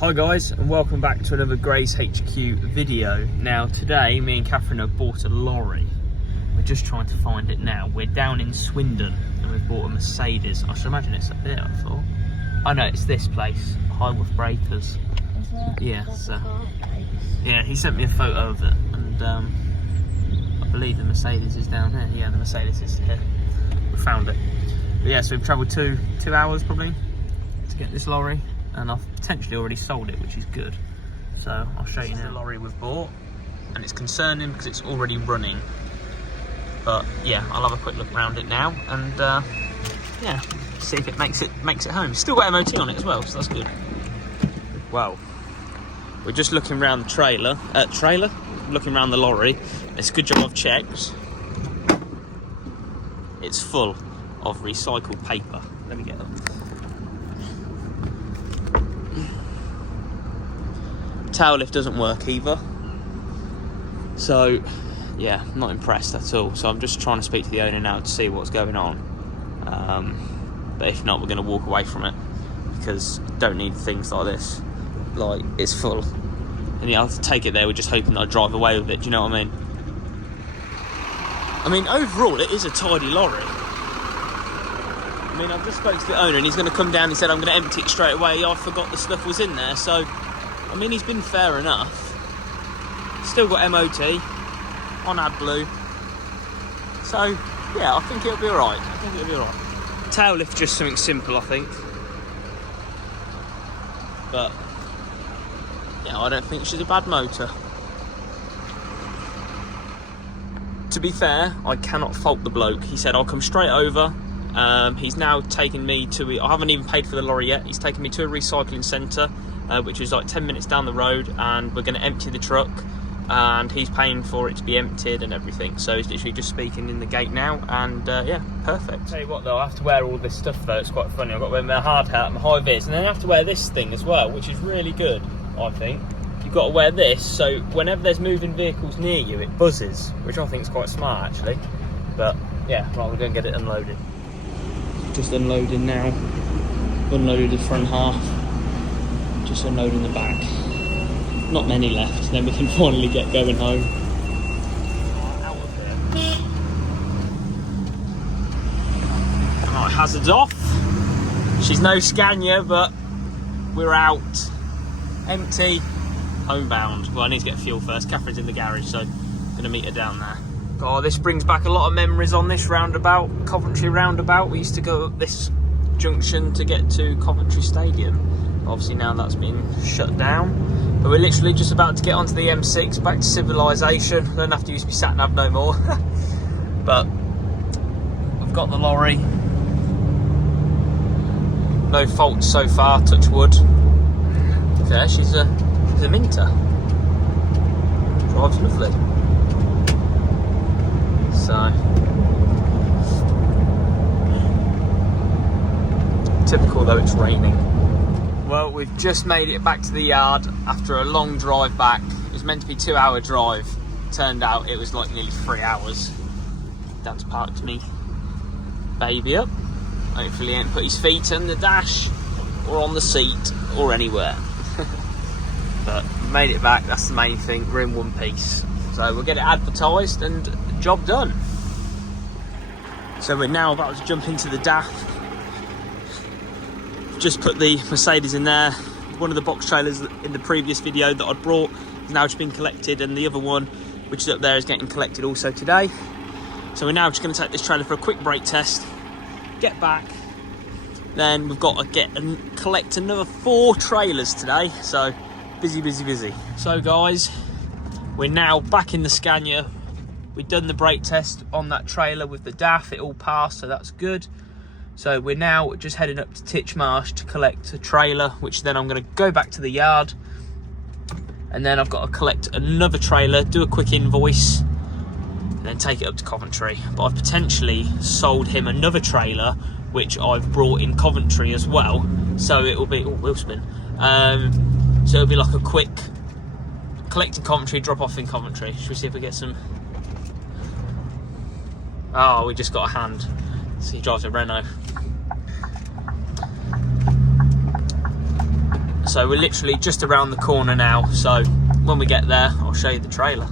Hi guys, and welcome back to another GraysHQ video. Now today, me and Catherine have bought a lorry. We're just trying to find it now. We're down in Swindon and we've bought a Mercedes. I should imagine it's up there, I thought. Oh no, it's this place, Highworth Breakers. Is it? Yeah, That's so, a car place. yeah, he sent me a photo of it and I believe the Mercedes is down here. Yeah, the Mercedes is here. We found it. But yeah, so we've travelled two hours probably to get this lorry. And I've potentially already sold it, which is good. So I'll show you now. The lorry we've bought, and it's concerning because it's already running. But yeah, I'll have a quick look around it now, and yeah, see if it makes it home. It's still got MOT on it as well, so that's good. Well, we're just looking around the trailer, looking around the lorry. It's a good job I've checked. It's full of recycled paper. Let me get up. Tail lift doesn't work either, so yeah, I'm not impressed at all. So I'm just trying to speak to the owner now to see what's going on, but if not, we're going to walk away from it because don't need things like this. Like, it's full, and yeah, I'll have to take it there. We're just hoping that I drive away with it. Do you know what I mean? I mean, overall it is a tidy lorry. I mean, I've just spoke to the owner and he's going to come down. He said I'm going to empty it straight away. I forgot the stuff was in there, so I mean, he's been fair enough. Still got MOT on AdBlue. So, yeah, I think it'll be alright. Tail lift, just something simple, I think. But, yeah, I don't think she's a bad motor. To be fair, I cannot fault the bloke. He said, I'll come straight over. He's now taken me to... I haven't even paid for the lorry yet. He's taken me to a recycling centre. Which is like 10 minutes down the road, and we're going to empty the truck, and he's paying for it to be emptied and everything. So he's literally just speaking in the gate now, and yeah, perfect. Tell you what though, I have to wear all this stuff though. It's quite funny. I've got to wear my hard hat, my high vis, and then I have to wear this thing as well, which is really good, I think. You've got to wear this, so whenever there's moving vehicles near you, it buzzes, which I think is quite smart actually. But yeah, right, we're going to get it unloaded. Just unloading now. Unloaded the front half. Just unloading the back. Not many left, then we can finally get going home. Alright, hazards off. She's no Scania, but we're out. Empty, homebound. Well, I need to get fuel first. Catherine's in the garage, so I'm going to meet her down there. Oh, this brings back a lot of memories on this roundabout, Coventry roundabout. We used to go up this junction to get to Coventry Stadium. Obviously now that's been shut down, but we're literally just about to get onto the M6 back to civilization. Don't have to use my sat nav no more. But I've got the lorry, no faults so far, touch wood. Yeah, she's a minter, drives lovely. So typical though, it's raining. Well, we've just made it back to the yard after a long drive back. It was meant to be a 2-hour drive. Turned out it was like nearly 3 hours. Dan's parked me baby up. Hopefully he ain't put his feet on the dash or on the seat or anywhere. But made it back, that's the main thing. We're in one piece. So we'll get it advertised and job done. So we're now about to jump into the DAF. Just put the Mercedes in there. One of the box trailers in the previous video that I'd brought has now just been collected, and the other one, which is up there, is getting collected also today. So we're now just going to take this trailer for a quick brake test, get back, then we've got to get and collect another 4 trailers today. So busy. So guys, we're now back in the Scania. We've done the brake test on that trailer with the DAF. It all passed, so that's good. So we're now just heading up to Titchmarsh to collect a trailer, which then I'm going to go back to the yard. And then I've got to collect another trailer, do a quick invoice, and then take it up to Coventry. But I've potentially sold him another trailer, which I've brought in Coventry as well. So it will be, oh, wheel spin. So it'll be like a quick collect in Coventry, drop off in Coventry. Should we see if we get some? Oh, we just got a hand. So he drives a Renault. So we're literally just around the corner now. So when we get there, I'll show you the trailer.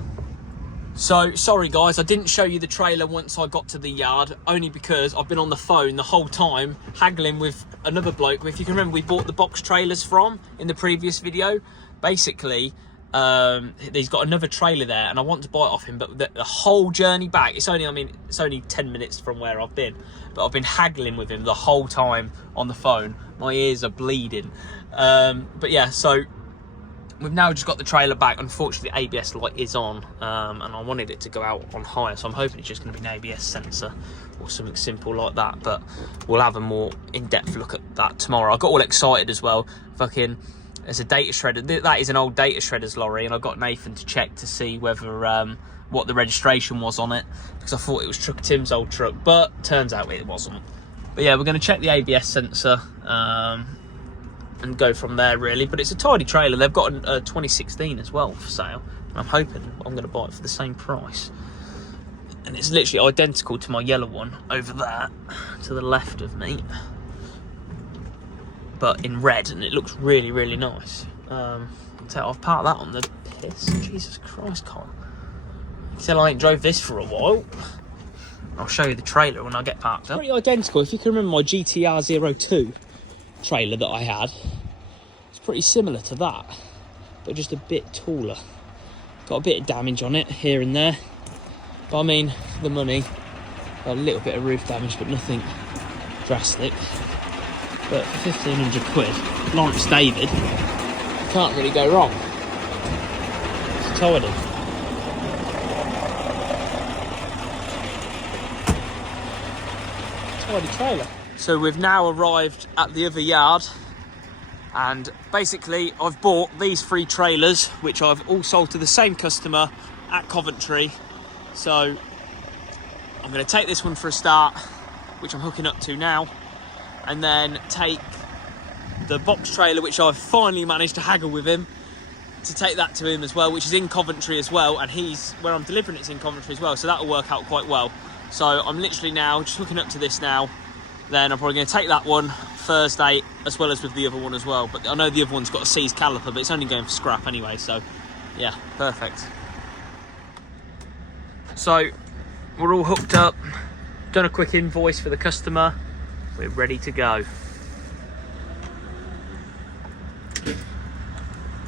So, sorry guys, I didn't show you the trailer once I got to the yard, only because I've been on the phone the whole time, haggling with another bloke. If you can remember, we bought the box trailers from in the previous video. Basically, he's got another trailer there, and I want to buy it off him, but the whole journey back, it's only 10 minutes from where I've been, but I've been haggling with him the whole time on the phone. My ears are bleeding. But yeah, so we've now just got the trailer back. Unfortunately, the ABS light is on, and I wanted it to go out on higher, so I'm hoping it's just going to be an ABS sensor or something simple like that, but we'll have a more in-depth look at that tomorrow. I got all excited as well. Fucking, there's a data shredder. That is an old data shredder's lorry, and I got Nathan to check to see whether what the registration was on it, because I thought it was Truck Tim's old truck, but turns out it wasn't. But yeah, we're going to check the ABS sensor, and go from there really. But it's a tidy trailer. They've got a 2016 as well for sale, and I'm hoping I'm going to buy it for the same price. And it's literally identical to my yellow one over there to the left of me, but in red, and it looks really, really nice. So I've parked that on the piss. Jesus Christ, Con. You tell I ain't drove this for a while. I'll show you the trailer when I get parked up. Pretty identical. If you can remember my GTR 02 trailer that I had, it's pretty similar to that, but just a bit taller. Got a bit of damage on it here and there, but I mean, for the money, a little bit of roof damage, but nothing drastic. But for 1,500 quid, Lawrence David, you can't really go wrong. It's tidy. Tidy trailer. So we've now arrived at the other yard, and basically I've bought these 3 trailers, which I've all sold to the same customer at Coventry. So I'm going to take this one for a start, which I'm hooking up to now, and then take the box trailer, which I've finally managed to haggle with him, to take that to him as well, which is in Coventry as well, and he's where I'm delivering it's in Coventry as well, so that'll work out quite well. So I'm literally now just hooking up to this now. Then I'm probably going to take that one Thursday, as well as with the other one as well. But I know the other one's got a seized caliper, but it's only going for scrap anyway, so yeah, perfect. So we're all hooked up, done a quick invoice for the customer, we're ready to go.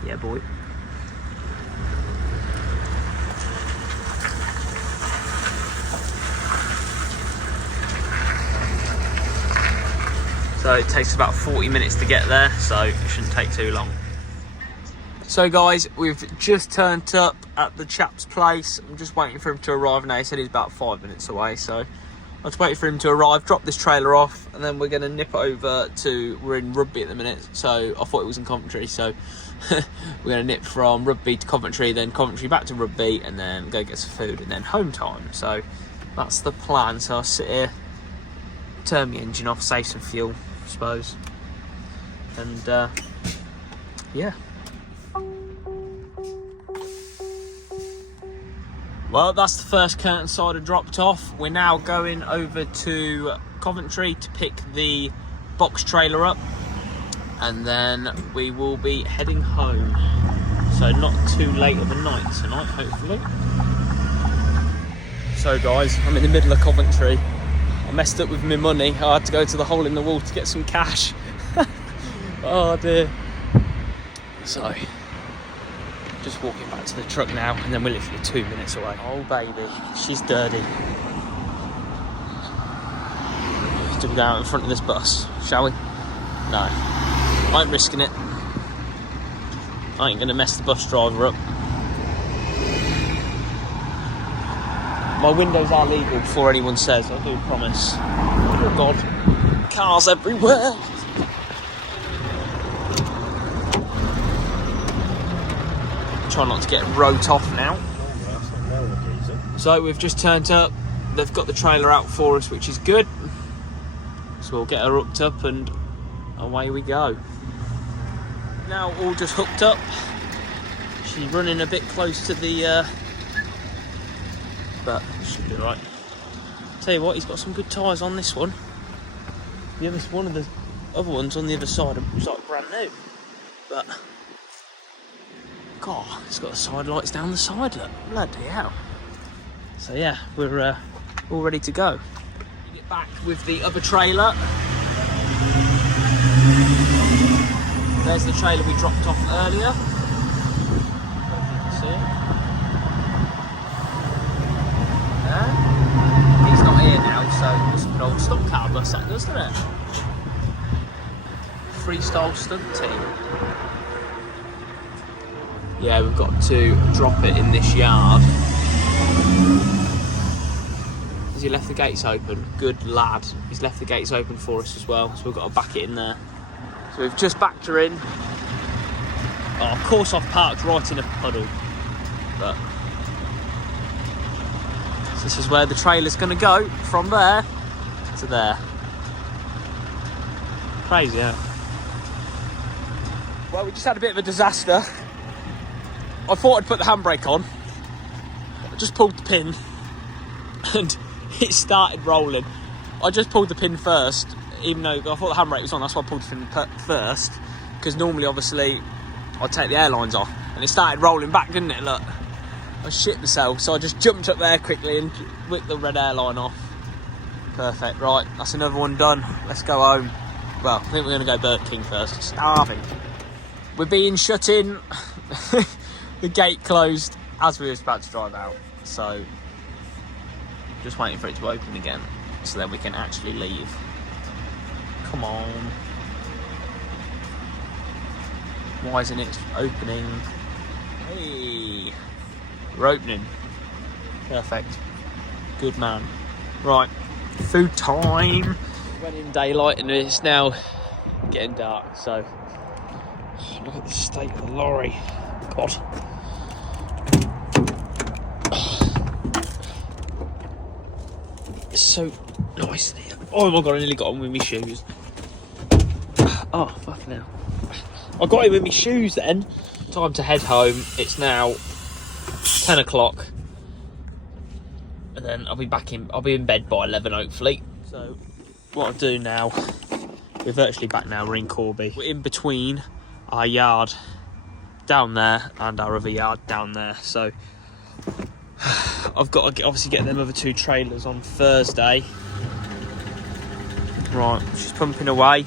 Yeah, boy. So it takes about 40 minutes to get there, so it shouldn't take too long. So guys, we've just turned up at the chap's place. I'm just waiting for him to arrive now. He said he's about 5 minutes away, so I'm just waiting for him to arrive, drop this trailer off, and then we're going to nip over to, we're in Rugby at the minute, so I thought it was in Coventry, so we're going to nip from Rugby to Coventry, then Coventry back to Rugby, and then go get some food, and then home time. So that's the plan. So I'll sit here, turn the engine off, save some fuel, I suppose, and yeah. Well, that's the first curtain cider dropped off. We're now going over to Coventry to pick the box trailer up, and then we will be heading home. So not too late of a night tonight, hopefully. So guys, I'm in the middle of Coventry. I messed up with my money. I had to go to the hole in the wall to get some cash. Oh dear. So just walking back to the truck now, and then we're literally 2 minutes away. Oh baby, she's dirty. To go out in front of this bus, shall we? No, I ain't risking it. I ain't gonna mess the bus driver up. My windows are legal before anyone says, I do promise. Oh God, cars everywhere. Try not to get wrote off now. So we've just turned up. They've got the trailer out for us, which is good. So we'll get her hooked up and away we go. Now all just hooked up. She's running a bit close to the but should be right. Tell you what, he's got some good tyres on this one. The other one of the other ones on the other side was like brand new. but God, it's got the side lights down the side, look, bloody hell. So yeah, we're all ready to go. We get back with the other trailer. There's the trailer we dropped off earlier. Hope you can see it. Yeah. He's not here now, so it's an old stock car bus, that does, doesn't it? Freestyle stunt team. Yeah, we've got to drop it in this yard. Has he left the gates open? Good lad. He's left the gates open for us as well, so we've got to back it in there. So we've just backed her in. Oh, of course I've parked right in a puddle. But so this is where the trailer's going to go, from there to there. Crazy, yeah. Well, we just had a bit of a disaster. I thought I'd put the handbrake on. I just pulled the pin and it started rolling. I just pulled the pin first, even though I thought the handbrake was on. That's why I pulled the pin first, because normally, obviously, I'd take the airlines off. And it started rolling back, didn't it? Look, I shit myself. So I just jumped up there quickly and whipped the red airline off. Perfect. Right, that's another one done. Let's go home. Well, I think we're going to go Burger King first. Starving. We're being shut in. The gate closed as we were about to drive out, so just waiting for it to open again so then we can actually leave. Come on. Why isn't it opening? Hey, we're opening. Perfect. Good man. Right, food time. We went in daylight and it's now getting dark, so look at the state of the lorry. God. It's so nice in here. Oh my God, I nearly got on with my shoes. Oh, fucking hell. I got in with my shoes then. Time to head home. It's now 10 o'clock. And then I'll be in bed by 11 hopefully. So what I'll do now, we're virtually back now, we're in Corby. We're in between our yard down there and our other yard down there, so I've got to obviously get them other two trailers on Thursday. Right, she's pumping away.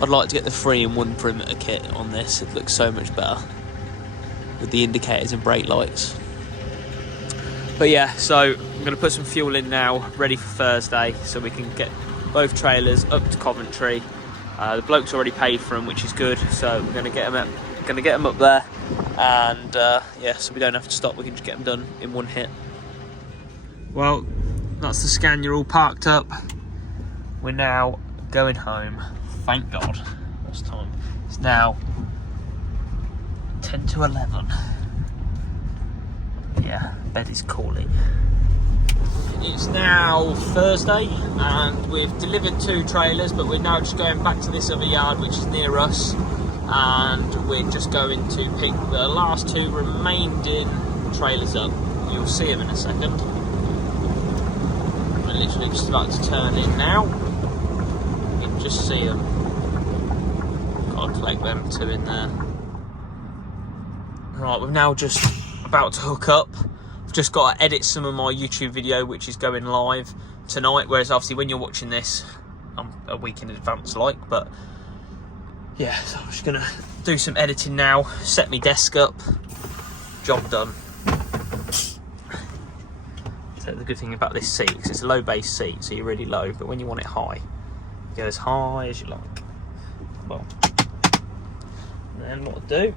I'd like to get the 3-in-1 perimeter kit on this. It looks so much better with the indicators and brake lights. But yeah, so I'm going to put some fuel in now, ready for Thursday, so we can get both trailers up to Coventry. The bloke's already paid for them, which is good, so we're going to get them up there, and yeah, so we don't have to stop, we can just get them done in one hit. Well, that's the Scania all parked up. We're now going home, thank God. What's time? It's now 10 to 11. Yeah, bed is calling. It's now Thursday and we've delivered 2 trailers, but we're now just going back to this other yard which is near us, and we're just going to pick the last 2 remaining trailers up. You'll see them in a second. We're literally just about to turn in now. You can just see them. Gotta collect them 2 in there. Right, we're now just about to hook up. Just got to edit some of my YouTube video which is going live tonight, whereas obviously when you're watching this I'm a week in advance but yeah, so I'm just gonna do some editing now, set my desk up, job done. So the good thing about this seat, because it's a low base seat, so you're really low, but when you want it high, you go as high as you like. Well, and then what I'll do,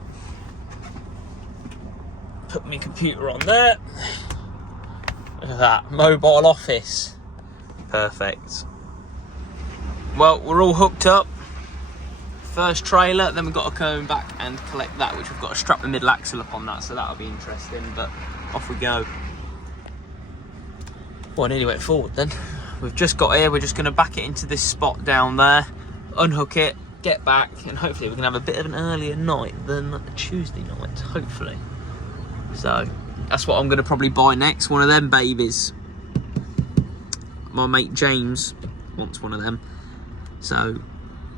put my computer on there. Look at that, mobile office. Perfect. Well, we're all hooked up. First trailer, then we've got to come back and collect that, which we've got to strap the middle axle up on that, so that'll be interesting, but off we go. Well, I nearly went forward then. We've just got here, we're just going to back it into this spot down there, unhook it, get back, and hopefully we can have a bit of an earlier night than a Tuesday night, hopefully. So that's what I'm going to probably buy next, one of them babies. My mate James wants one of them, so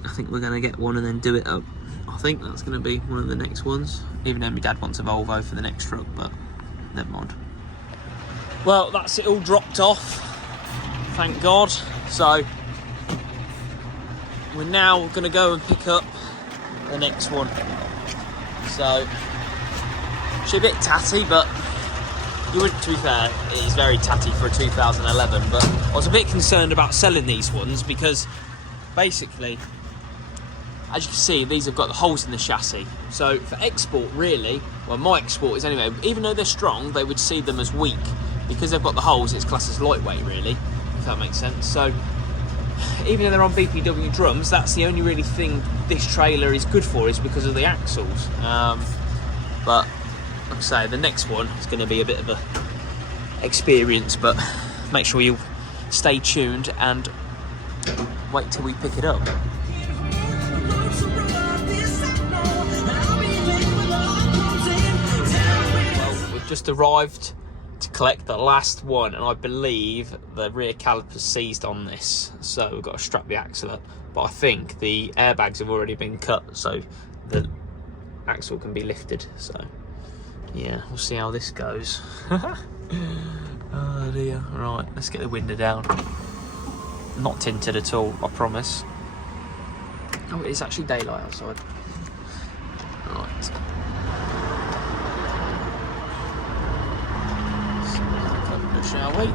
I think we're going to get one and then do it up. I think that's going to be one of the next ones, even though my dad wants a Volvo for the next truck, but never mind. Well, that's it all dropped off, thank God. So we're now going to go and pick up the next one. So she's a bit tatty, but you wouldn't, to be fair, it is very tatty for a 2011, but I was a bit concerned about selling these ones because basically, as you can see, these have got the holes in the chassis. So for export, really, well, my export is anyway, even though they're strong, they would see them as weak. Because they've got the holes, it's classed as lightweight, really, if that makes sense. So even though they're on BPW drums, that's the only really thing this trailer is good for, is because of the axles. But like I say, the next one is going to be a bit of a experience, but make sure you stay tuned and wait till we pick it up. Well, we've just arrived to collect the last one, and I believe the rear caliper's seized on this, so we've got to strap the axle up. But I think the airbags have already been cut, so the axle can be lifted. So yeah, we'll see how this goes. Oh dear. Right, let's get the window down. Not tinted at all, I promise. Oh, it is actually daylight outside. Right. Shall we?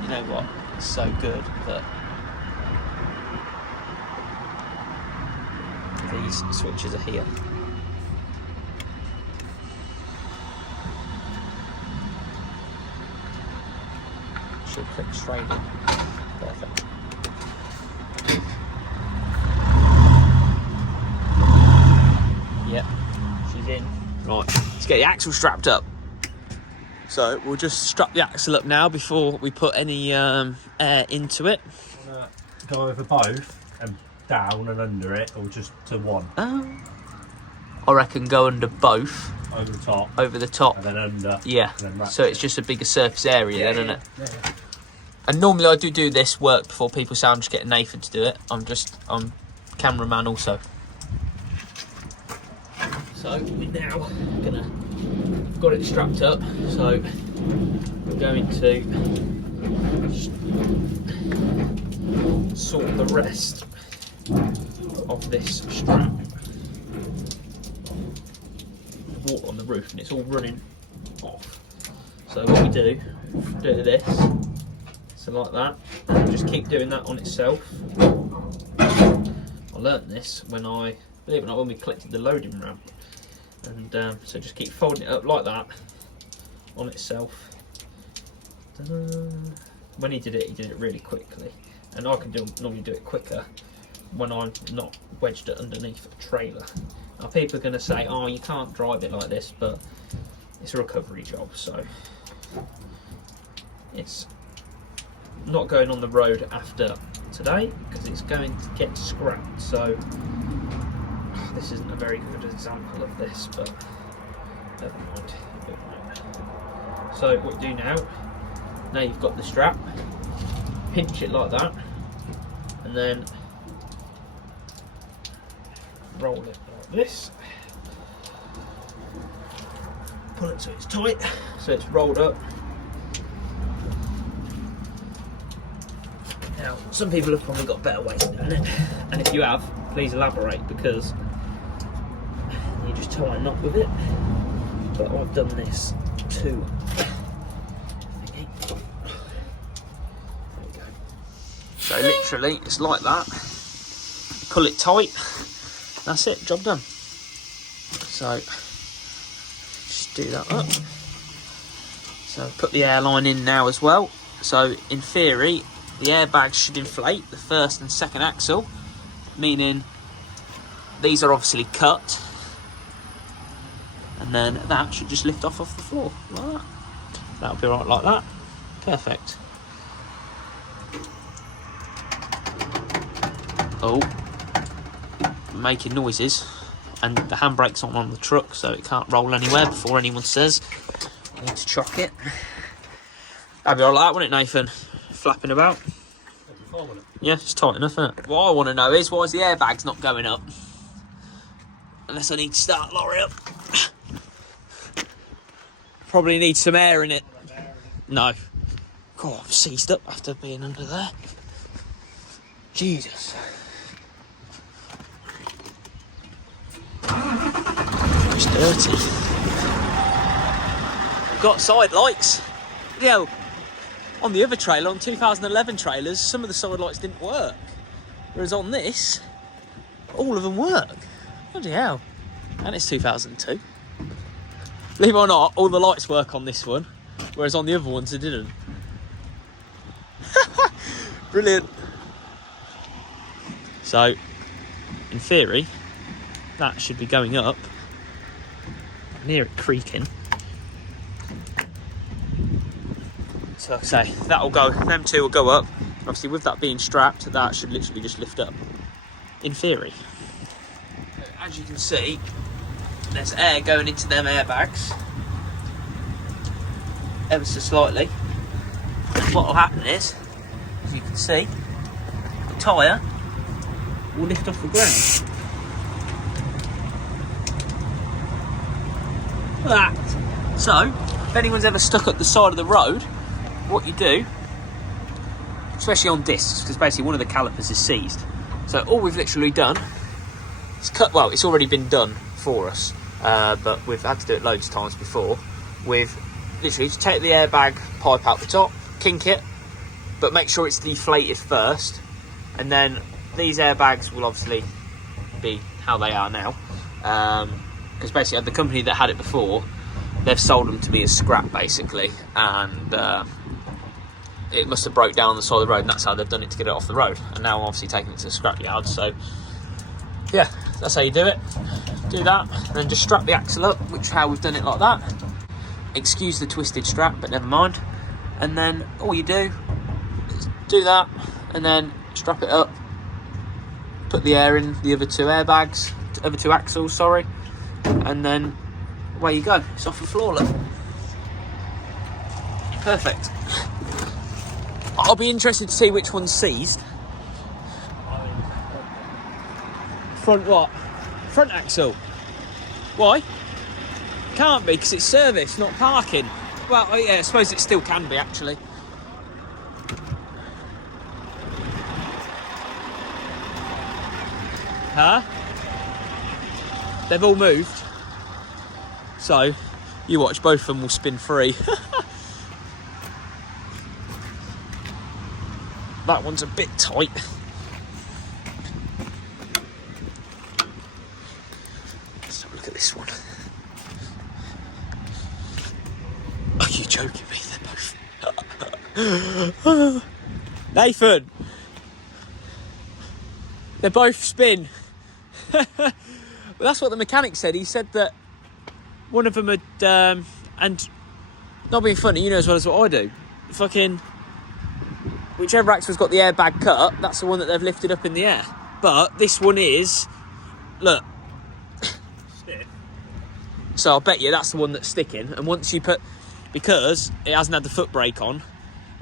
You know what? It's so good that these switches are here. Should click straight in. Perfect. Yep, she's in. Right, let's get the axle strapped up. So we'll just strap the axle up now before we put any air into it. Go over both and down and under it, or just to one? I reckon go under both. Over the top. Over the top. And then under. Yeah. And then so it's just a bigger surface area then, isn't it? Yeah. And normally I do this work before people, so I'm just getting Nathan to do it. I'm cameraman also. So we're now got it strapped up, so we're going to sort the rest of this strap. Water on the roof and it's all running off. So what we do this, so like that, and just keep doing that on itself. I learnt this when believe it or not, when we collected the loading ramp. And so just keep folding it up like that on itself. When he did it really quickly, and I can normally do it quicker when I'm not wedged it underneath a trailer. Now people are going to say, oh, you can't drive it like this, but it's a recovery job, so it's not going on the road after today because it's going to get scrapped. So this isn't a very good example of this, but never mind. So what you do now you've got the strap, pinch it like that, and then roll it like this. Pull it so it's tight, so it's rolled up. Now, some people have probably got better ways of doing it, and if you have, please elaborate, because you just tie a knot with it. But I've done this too. There we go. So literally, it's like that. Pull it tight. That's it. Job done. So just do that up. So put the airline in now as well. So in theory, the airbags should inflate the first and second axle, meaning these are obviously cut, and then that should just lift off the floor like that. That'll be right like that. Perfect. Oh, making noises, and the handbrake's not on the truck, so it can't roll anywhere before anyone says you need to chock it. That'd be all right like that, wouldn't it, Nathan? Flapping about. Yeah, it's tight enough, isn't it? What I want to know is, why is the airbag's not going up? Unless I need to start lorry up. Probably need some air in it. No. God, I'm seized up after being under there. Jesus. It's dirty. Got side lights. You know, on the other trailer, on 2011 trailers, some of the side lights didn't work. Whereas on this, all of them work. Bloody hell. And it's 2002. Believe it or not, all the lights work on this one, whereas on the other ones they didn't. Brilliant. So, in theory, that should be going up. I can hear it creaking. So, like I say, that'll go, them two will go up. Obviously, with that being strapped, that should literally just lift up. In theory. As you can see, there's air going into them airbags. Ever so slightly. And what will happen is, as you can see, the tyre will lift off the ground. Look at that. So, if anyone's ever stuck at the side of the road, what you do, especially on discs, because basically one of the calipers is seized. So all we've literally done is cut, well, it's already been done for us, but we've had to do it loads of times before. We've literally just take the airbag pipe out the top, kink it, but make sure it's deflated first, and then these airbags will obviously be how they are now, because basically the company that had it before, they've sold them to me as scrap basically, and it must have broke down on the side of the road, and that's how they've done it to get it off the road. And now I'm obviously taking it to the scrap yard. So yeah, that's how you do it. Do that, and then just strap the axle up, which is how we've done it, like that. Excuse the twisted strap, but never mind. And then all you do is do that, and then strap it up, put the air in the other two airbags, other two axles, sorry, and then away you go. It's off the floor, look. Perfect. I'll be interested to see which one's seized. Front what? Front axle. Why? Can't be, because it's service, not parking. Well, yeah, I suppose it still can be, actually. Huh? They've all moved. So, you watch, both of them will spin free. That one's a bit tight. Let's have a look at this one. Are you joking me? They're both... Nathan! They both spin. Well, that's what the mechanic said. He said that one of them had... and not being funny, you know as well as what I do. Fucking... Whichever axle's got the airbag cut, that's the one that they've lifted up in the air. But this one is... Look. Stiff. So I bet you that's the one that's sticking. And once you put... Because it hasn't had the foot brake on,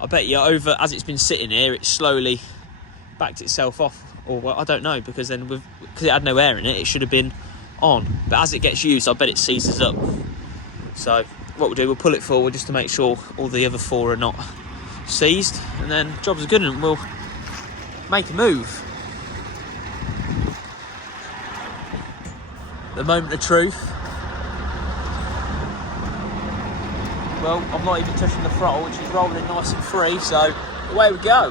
I bet you over... As it's been sitting here, it slowly backed itself off. Or, well, I don't know, because then because it had no air in it, it should have been on. But as it gets used, I bet it seizes up. So what we'll do, we'll pull it forward just to make sure all the other four are not seized, and then jobs are good, and we'll make a move. The moment of truth. Well, I'm not even touching the throttle, which is rolling nice and free, so away we go.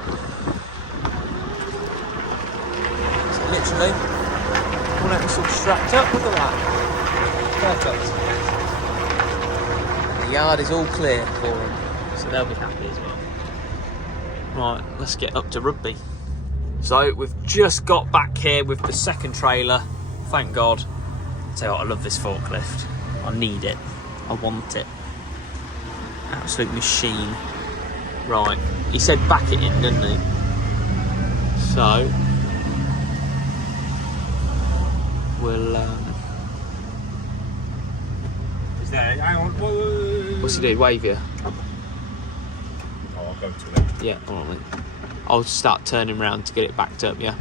So literally, all that all strapped up, look at that. Perfect. The yard is all clear for them, so they'll be happy as well. Right, let's get up to Rugby. So we've just got back here with the second trailer, thank God. Tell you what, I love this forklift. I need it. I want it. Absolute machine. Right, he said back it in, didn't he? So we'll Is there? Hang on. what's he do? Wave you? Oh, I'll go to it. Yeah, alright. I'll start turning around to get it backed up, yeah?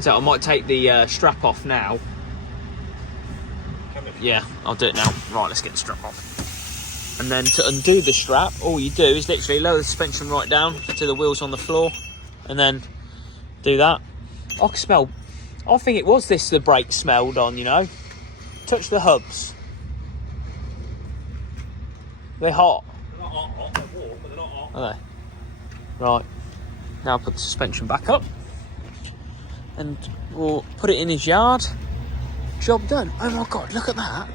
So I might take the strap off now. Yeah, I'll do it now. Right, let's get the strap off. And then to undo the strap, all you do is literally lower the suspension right down to the wheels on the floor, and then do that. I can smell, I think it was this the brake smelled on, you know. Touch the hubs. They're hot. They're not hot, they're warm, but they're not hot. Are they? Right. Now put the suspension back up. And we'll put it in his yard. Job done. Oh my God, look at that.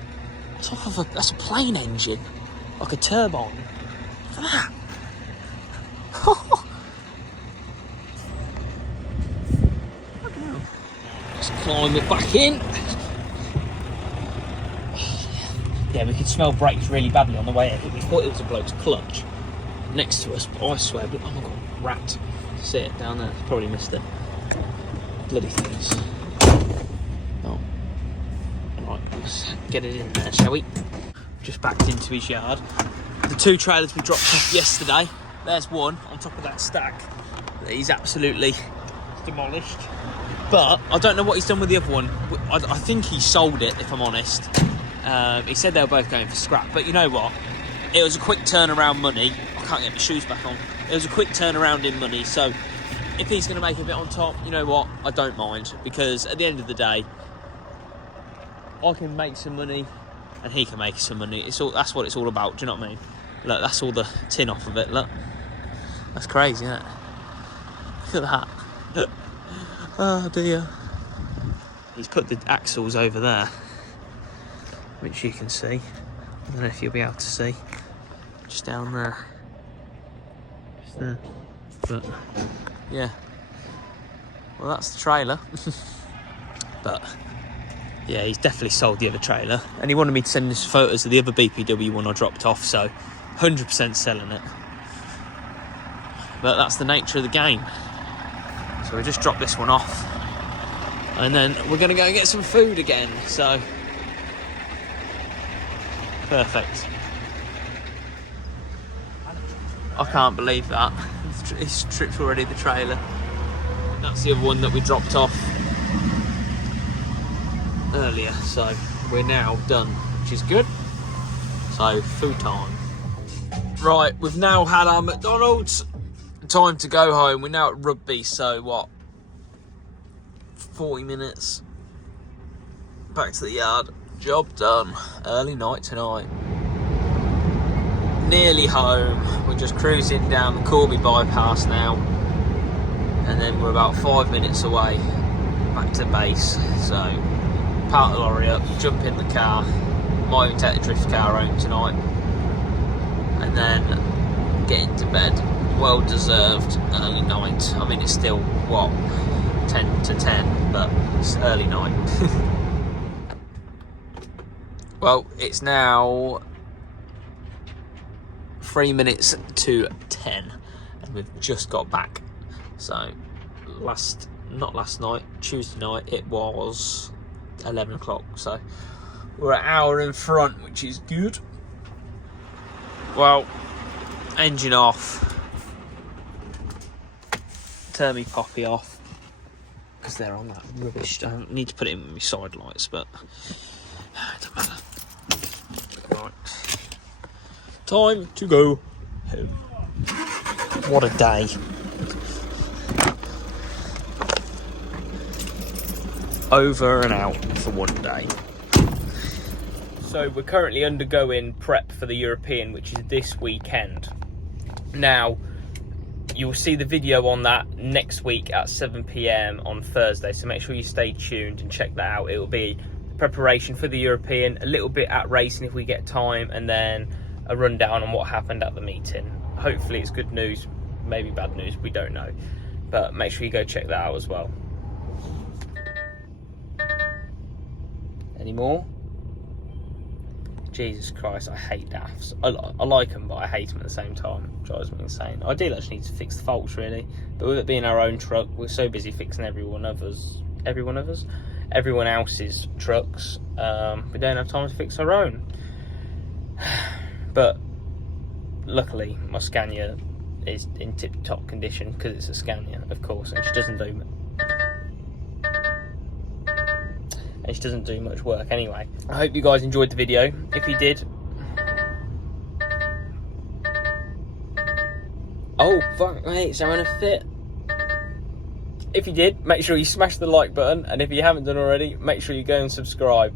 That's a plane engine. Like a turbine. Look at that. Let's climb it back in. Yeah, we could smell brakes really badly on the way in. We thought it was a bloke's clutch next to us, but I swear, oh my God, rat. See it down there? Probably missed it. Bloody things. Oh. Right, let's get it in there, shall we? Just backed into his yard. The 2 trailers we dropped off yesterday. There's one on top of that stack that he's absolutely demolished. But I don't know what he's done with the other one. I think he sold it, if I'm honest. He said they were both going for scrap, but you know what? It was a quick turnaround money. I can't get my shoes back on. It was a quick turnaround in money, so if he's going to make a bit on top, you know what? I don't mind, because at the end of the day, I can make some money and he can make some money. That's what it's all about, do you know what I mean? Look, that's all the tin off of it, look. That's crazy, isn't it? Look at that. Oh dear. He's put the axles over there, which you can see. I don't know if you'll be able to see. Just down there. Just there. But, yeah. Well, that's the trailer. But, yeah, he's definitely sold the other trailer. And he wanted me to send us photos of the other BPW one I dropped off, so 100% selling it. But that's the nature of the game. So we just dropped this one off. And then we're going to go and get some food again, so... Perfect. I can't believe that. He's tripped already the trailer. That's the other one that we dropped off earlier, so we're now done, which is good. So, food time. Right, we've now had our McDonald's. Time to go home. We're now at rugby, so what? 40 minutes. Back to the yard. Job done. Early night tonight. Nearly home. We're just cruising down the Corby bypass now. And then we're about 5 minutes away. Back to base. So, park the lorry up, jump in the car. Might even take the drift car home tonight. And then get into bed. Well deserved early night. I mean, it's still, what, 10 to 10, but it's early night. Well, it's now 3 minutes to 10, and we've just got back. So, not last night, Tuesday night, it was 11 o'clock. So, we're an hour in front, which is good. Well, engine off. Turn me poppy off. Because they're on that rubbish. I need to put it in with my side lights, but it doesn't matter. Right. Time to go home. What a day. Over and out for one day. So we're currently undergoing prep for the European, which is this weekend. Now, you'll see the video on that next week at 7 PM on Thursday, so make sure you stay tuned and check that out. It will be preparation for the European, a little bit at racing if we get time, and then a rundown on what happened at the meeting. Hopefully it's good news, maybe bad news, we don't know. But make sure you go check that out as well. Any more? Jesus Christ, I hate DAFs. I like them, but I hate them at the same time. It drives me insane. Ideally, I just need to fix the faults, really. But with it being our own truck, we're so busy fixing everyone else's trucks. We don't have time to fix our own. But luckily, my Scania is in tip-top condition because it's a Scania, of course, and she doesn't do much work anyway. I hope you guys enjoyed the video. If you did, oh fuck mate, it's having a fit. If you did, make sure you smash the like button, and if you haven't done already, make sure you go and subscribe.